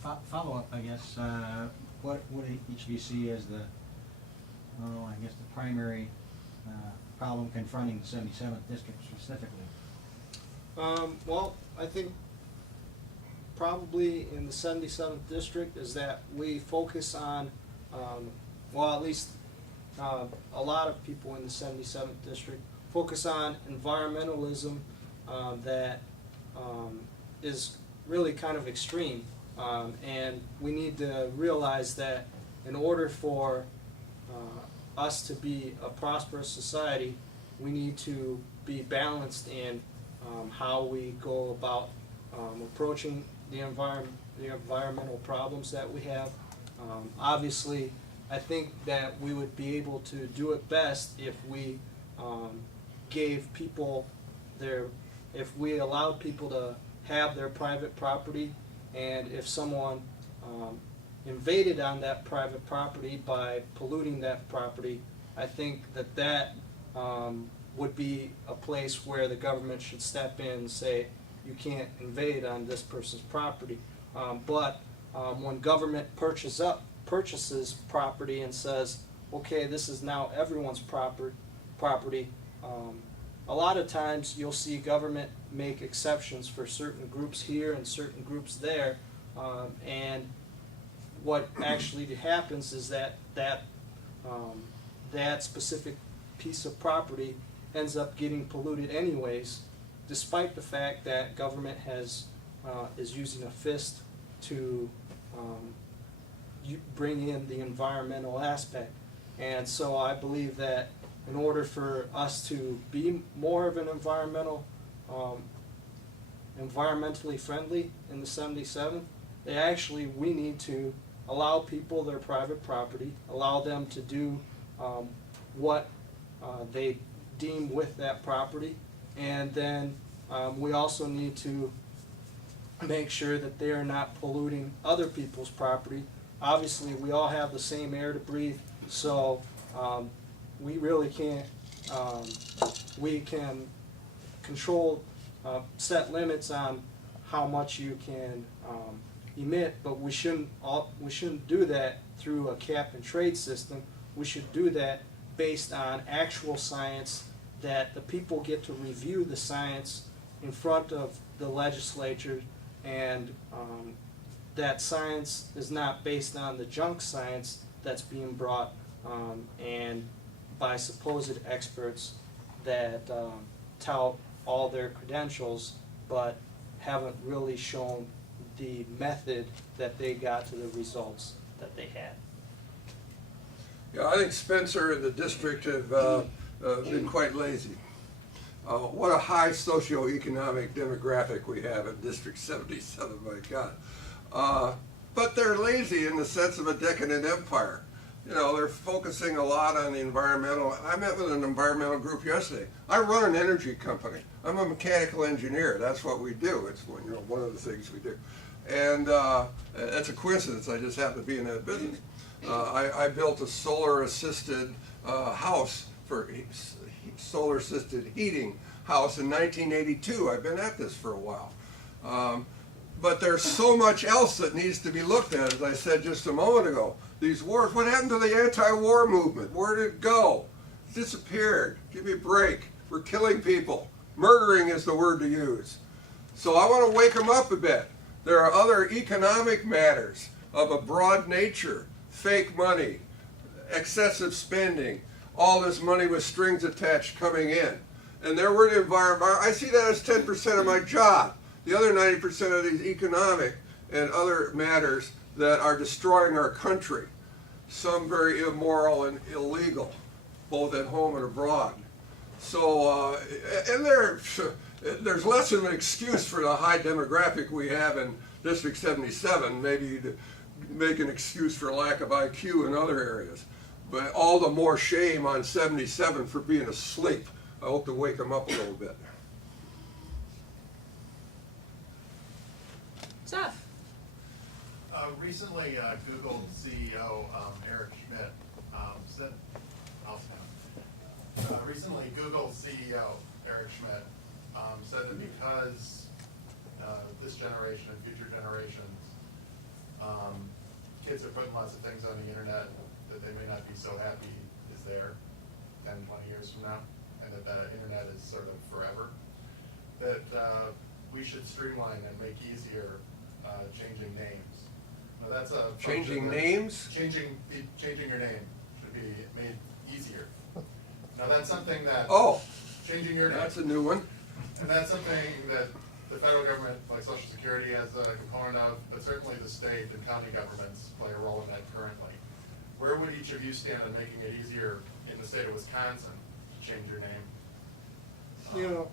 follow-up, I guess, what do each of you see as the, I guess the primary problem confronting the 77th district specifically? Well, I think probably in the 77th district is that we focus on, well, at least a lot of people in the 77th district focus on environmentalism that is really kind of extreme. And we need to realize that in order for us to be a prosperous society, we need to be balanced in how we go about approaching the environmental problems that we have. Obviously, I think that we would be able to do it best if we gave people if we allowed people to have their private property, and if someone invaded on that private property by polluting that property, I think that would be a place where the government should step in and say, you can't invade on this person's property. But when government purchases property and says, okay, this is now everyone's property, a lot of times you'll see government make exceptions for certain groups here and certain groups there, and what actually happens is that specific piece of property ends up getting polluted anyways, despite the fact that government is using a fist to bring in the environmental aspect. And so I believe that in order for us to be more of an environmentally friendly in the 77th, we need to allow people their private property, allow them to do what they deem with that property, and then we also need to make sure that they are not polluting other people's property. Obviously, we all have the same air to breathe, so we really can't, we can control, set limits on how much you can emit, but we shouldn't do that through a cap and trade system. We should do that based on actual science, that the people get to review the science in front of the legislature, and that science is not based on the junk science that's being brought and by supposed experts that tout all their credentials but haven't really shown the method that they got to the results that they had. Yeah, I think Spencer and the district have been quite lazy. What a high socioeconomic demographic we have in District 77, my God. But they're lazy in the sense of a decadent empire. You know, they're focusing a lot on the environmental. I met with an environmental group yesterday. I run an energy company. I'm a mechanical engineer. That's what we do. It's one of the things we do. And it's a coincidence. I just happen to be in that business. I built a solar-assisted house for solar-assisted heating house in 1982. I've been at this for a while. But there's so much else that needs to be looked at, as I said just a moment ago. These wars, what happened to the anti-war movement? Where did it go? It disappeared. Give me a break. We're killing people. Murdering is the word to use. So I want to wake them up a bit. There are other economic matters of a broad nature. Fake money, excessive spending, all this money with strings attached coming in. And there were the environment. I see that as 10% of my job. The other 90% of these economic and other matters that are destroying our country. Some very immoral and illegal, both at home and abroad. So, and there's less of an excuse for the high demographic we have in District 77, maybe to make an excuse for lack of IQ in other areas. But all the more shame on 77 for being asleep. I hope to wake them up a little bit. Jeff. Recently, Google CEO Eric Schmidt said, recently Google CEO Eric Schmidt said that because this generation and future generations kids are putting lots of things on the internet that they may not be so happy is there 10, 20 years from now, and that the internet is sort of forever, that we should streamline and make easier changing names. Now that's a Changing function that- names? Changing your name should be made easier. Now that's something that Oh, changing your name. that's a new one. And that's something that the federal government, like Social Security, has a component of, but certainly the state and county governments play a role in that currently. Where would each of you stand on making it easier in the state of Wisconsin to change your name? You know,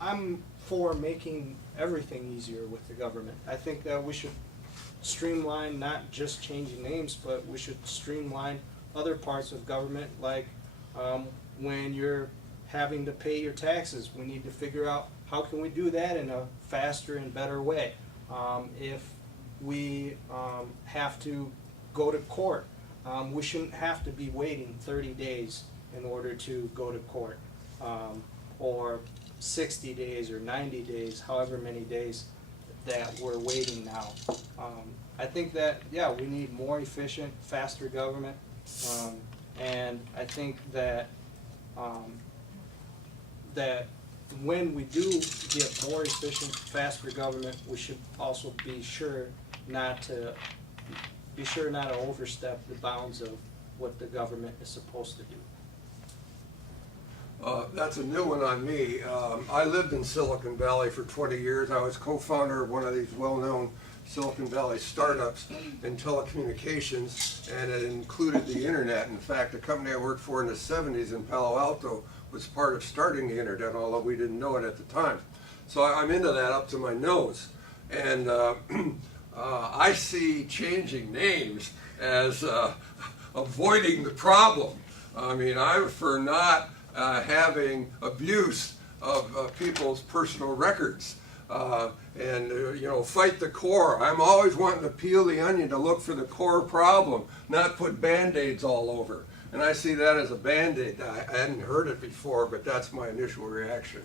I'm for making everything easier with the government. I think that we should streamline not just changing names, but we should streamline other parts of government, like when you're having to pay your taxes. We need to figure out how can we do that in a faster and better way. If we have to go to court, we shouldn't have to be waiting 30 days in order to go to court, or 60 days or 90 days, however many days that we're waiting now. I think that, yeah, we need more efficient, faster government, and I think that that when we do get more efficient, faster government, we should also be sure not to overstep the bounds of what the government is supposed to do. That's a new one on me. I lived in Silicon Valley for 20 years. I was co-founder of one of these well-known Silicon Valley startups in telecommunications, and it included the internet. In fact, the company I worked for in the 70s in Palo Alto was part of starting the internet, although we didn't know it at the time. So I'm into that up to my nose. And I see changing names as avoiding the problem. I mean, I'm for not having abuse of people's personal records. And you know, fight the core. I'm always wanting to peel the onion to look for the core problem, not put Band-Aids all over. And I see that as a Band-Aid. I hadn't heard it before, but that's my initial reaction.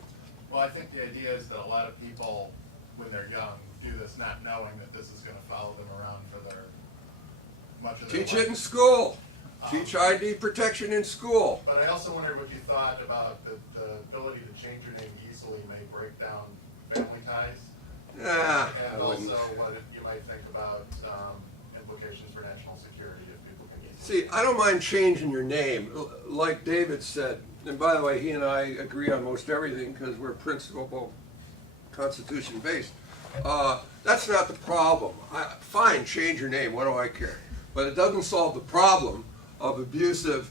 Well, I think the idea is that a lot of people, when they're young, do this not knowing that this is going to follow them around for their much of their Teach life. it in school. Teach ID protection in school. But I also wondered what you thought about the ability to change your name easily may break down family ties. Nah, And I wouldn't. also what you might think about implications for national security if people can easily. See, I don't mind changing your name, like David said. And by the way, he and I agree on most everything because we're principle Constitution based. That's not the problem. Fine, change your name. What do I care? But it doesn't solve the problem of abusive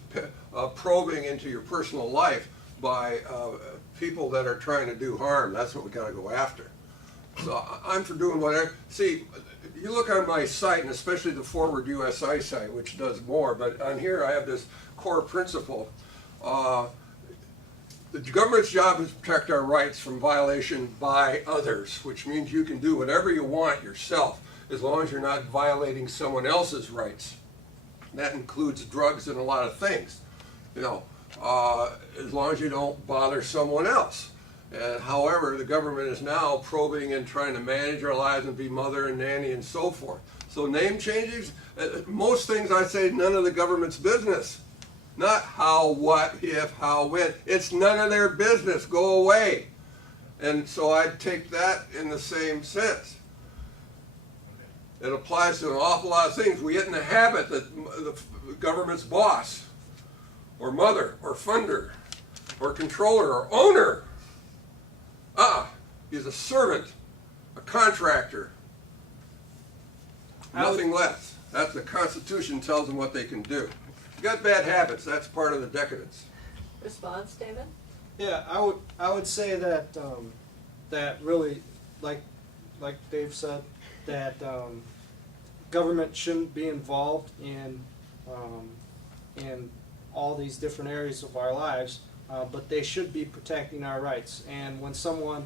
probing into your personal life by people that are trying to do harm. That's what we got to go after. So I'm for doing whatever. See, you look on my site, and especially the Forward USI site, which does more, but on here I have this core principle. The government's job is to protect our rights from violation by others, which means you can do whatever you want yourself, as long as you're not violating someone else's rights. That includes drugs and a lot of things, you know, as long as you don't bother someone else. However, the government is now probing and trying to manage our lives and be mother and nanny and so forth. So name changes, most things I say, none of the government's business. Not how, what, if, how, when. It's none of their business. Go away. And so I take that in the same sense. It applies to an awful lot of things. We get in the habit that the government's boss, or mother, or funder, or controller, or owner, he's a servant, a contractor, nothing less. That's the Constitution tells them what they can do. You got bad habits, that's part of the decadence. Response, David? Yeah, I would say that that really, like Dave said, that government shouldn't be involved in all these different areas of our lives, but they should be protecting our rights. And when someone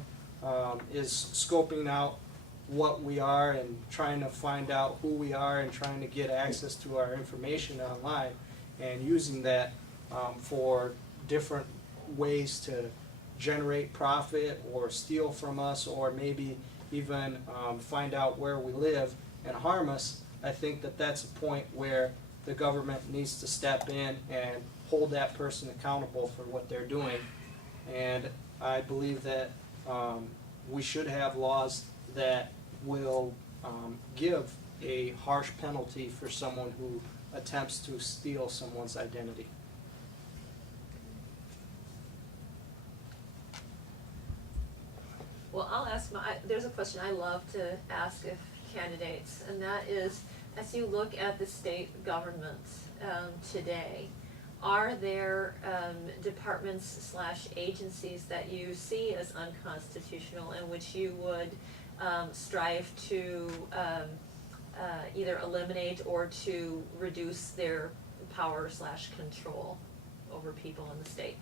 is scoping out what we are and trying to find out who we are and trying to get access to our information online and using that for different ways to generate profit or steal from us or maybe even find out where we live and harm us, I think that that's a point where the government needs to step in and hold that person accountable for what they're doing. And I believe that we should have laws that will give a harsh penalty for someone who attempts to steal someone's identity. Well, I'll ask there's a question I love to ask of candidates, and that is, as you look at the state government today, are there departments / agencies that you see as unconstitutional and which you would strive to either eliminate or to reduce their power / control over people in the state?